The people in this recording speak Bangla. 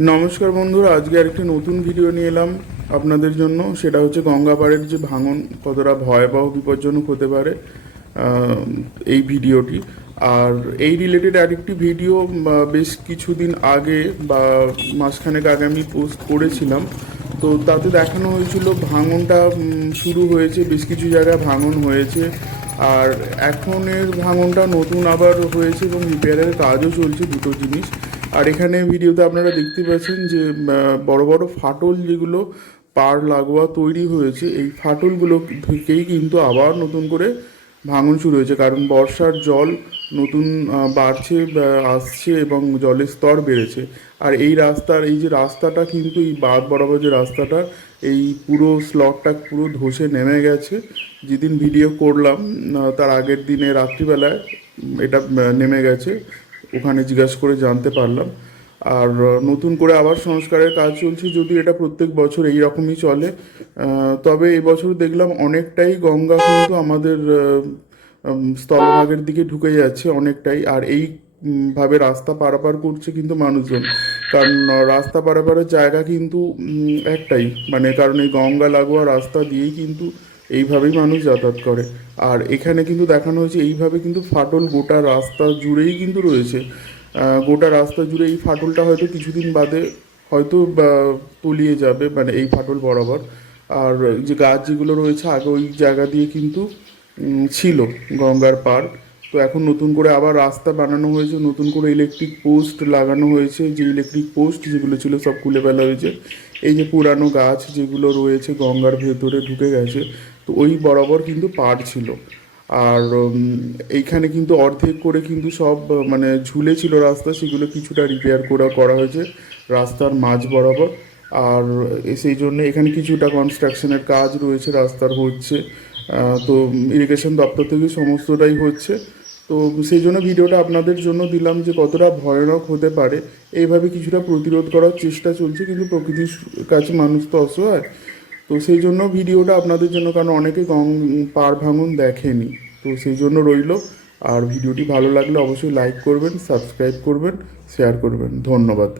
নমস্কার বন্ধুরা, আজকে আরেকটি নতুন ভিডিও নিয়ে এলাম আপনাদের জন্য। সেটা হচ্ছে গঙ্গাপাড়ের যে ভাঙন, কতটা ভয়াবহ, বিপজ্জনক হতে পারে এই ভিডিওটি আর এই রিলেটেড আরেকটি ভিডিও বেশ কিছুদিন আগে বা মাসখানেক আগে আমি পোস্ট করেছিলাম। তো তাতে দেখানো হয়েছিল ভাঙনটা শুরু হয়েছে, বেশ কিছু জায়গায় ভাঙন হয়েছে। আর এখনের ভাঙনটা নতুন আবার হয়েছে এবং রিপেয়ারের কাজও চলছে দুটো জিনিস। আর এখানে ভিডিওতে আপনারা দেখতে পাচ্ছেন যে বড় বড় ফাটল যেগুলো পার লাগোয়া তৈরি হয়েছে, এই ফাটলগুলো থেকেই কিন্তু আবার নতুন করে ভাঙন শুরু হয়েছে। কারণ বর্ষার জল নতুন বাড়ছে আসছে এবং জলের স্তর বেড়েছে। আর এই রাস্তার, এই যে রাস্তাটা কিন্তু, এই বাঁধ বরাবর যে রাস্তাটা, এই পুরো স্লটটা পুরো ধসে নেমে গেছে। যেদিন ভিডিও করলাম তার আগের দিনে রাত্রিবেলায় এটা নেমে গেছে। ওখানে জিজ্ঞাসা করে জানতে পারলাম। আর নতুন করে আবার সংস্কারের কাজ চলছে, যদিও এটা প্রত্যেক বছর এই রকমই চলে। তবে এবছর দেখলাম অনেকটাই গঙ্গা কিন্তু আমাদের স্থলভাগের দিকে ঢুকে যাচ্ছে অনেকটাই। আর এই ভাবে রাস্তা পারাপার করছে কিন্তু মানুষজন। কারণ রাস্তা পারাপারের জায়গা কিন্তু একটাই। মানে কারণ এই গঙ্গা লাগোয়া রাস্তা দিয়েই কিন্তু এইভাবেই মানুষ যাতায়াত করে। আর এখানে কিন্তু দেখানো হয়েছে, এইভাবে কিন্তু ফাটল গোটা রাস্তা জুড়েই কিন্তু রয়েছে। গোটা রাস্তা জুড়ে এই ফাটলটা হয়তো কিছুদিন বাদে হয়তো তলিয়ে যাবে মানে এই ফাটল বরাবর। আর যে গাছ যেগুলো রয়েছে, আগে ওই জায়গা দিয়ে কিন্তু ছিল গঙ্গার পার তো এখন নতুন করে আবার রাস্তা বানানো হয়েছে, নতুন করে ইলেকট্রিক পোস্ট লাগানো হয়েছে, যে ইলেকট্রিক পোস্ট যেগুলো ছিল সব খুলে ফেলা হয়েছে। এই যে পুরানো গাছ যেগুলো রয়েছে গঙ্গার ভেতরে ঢুকে গেছে, তো ওই বরাবর কিন্তু পার ছিল। আর এইখানে কিন্তু অর্ধেক করে কিন্তু সব মানে ঝুলে ছিল রাস্তা, সেগুলো কিছুটা রিপেয়ার করা করা হয়েছে রাস্তার মাঝ বরাবর। আর সেই জন্য এখানে কিছুটা কনস্ট্রাকশনের কাজ রয়েছে, রাস্তার হচ্ছে। তো ইরিগেশন দপ্তর থেকে সমস্তটাই হচ্ছে। তো সেই জন্য ভিডিওটা আপনাদের জন্য দিলাম যে কতটা ভয়ানক হতে পারে। এইভাবে কিছুটা প্রতিরোধ করার চেষ্টা চলছে, কিন্তু প্রকৃতির কাছে মানুষ তো অসহায়। তো সেই জন্য ভিডিওটা আপনাদের জন্য, কারণ অনেকে গং পার ভাঙন দেখেনি। তো সেই জন্য রইল। আর ভিডিওটি ভালো লাগলে অবশ্যই লাইক করবেন সাবস্ক্রাইব করবেন শেয়ার করবেন। ধন্যবাদ।